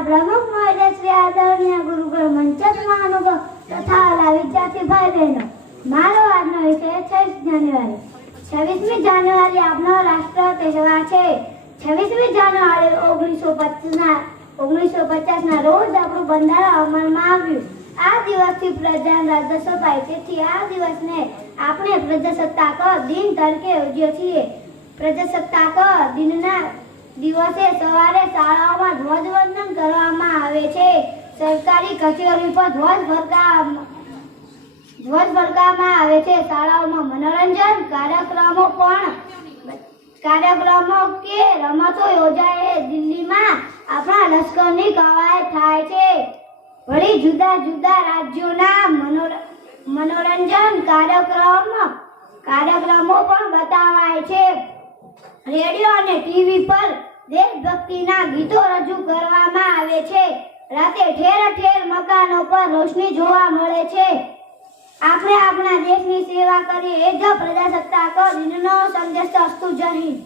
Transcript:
ના પ્રમુખ મહોદય શ્રી આદરણીય ગુરુકુળ મંચસ્થ મહાનુભાવ તથા વાલા વિદ્યાર્થી ભાઈ બહેનો, મારો આજનો વિષય 26 જાન્યુઆરી. 26મી જાન્યુઆરી આપનો રાષ્ટ્ર તહેવાર છે. 26મી જાન્યુઆરી 1950 ના રોજ આપણું બંધારણ અમલમાં આવ્યું. આ દિવસથી પ્રજાના રાજસ્વ પાય, તેથી આ દિવસને આપણે પ્રજાસત્તાક દિન તરીકે ઉજવીએ છીએ. પ્રજાસત્તાક દિનના દિવસે સવારે શાળાઓમાં ધ્વજવંદન કરવામાં આવે છે. સરકારી કચેરી પર ધ્વજ ફરકાવવામાં આવે છે. શાળાઓમાં મનોરંજન કાર્યક્રમો કે રમતો યોજાય. દિલ્હીમાં આપણા લશ્કરની કવાયત થાય છે. વળી જુદા જુદા રાજ્યોના મનોરંજન કાર્યક્રમો પણ બતાવાય છે. રેડિયો અને ટીવી પર દેશભક્તિના ગીતો રજૂ કરવામાં આવે છે. રાતે ઠેર ઠેર મકાનો પર રોશની જોવા મળે છે. આપણે આપણા દેશની સેવા કરીએ એ જ પ્રજાસત્તાક દિનનો સંદેશ અસ્તુ. જય હિન્દ.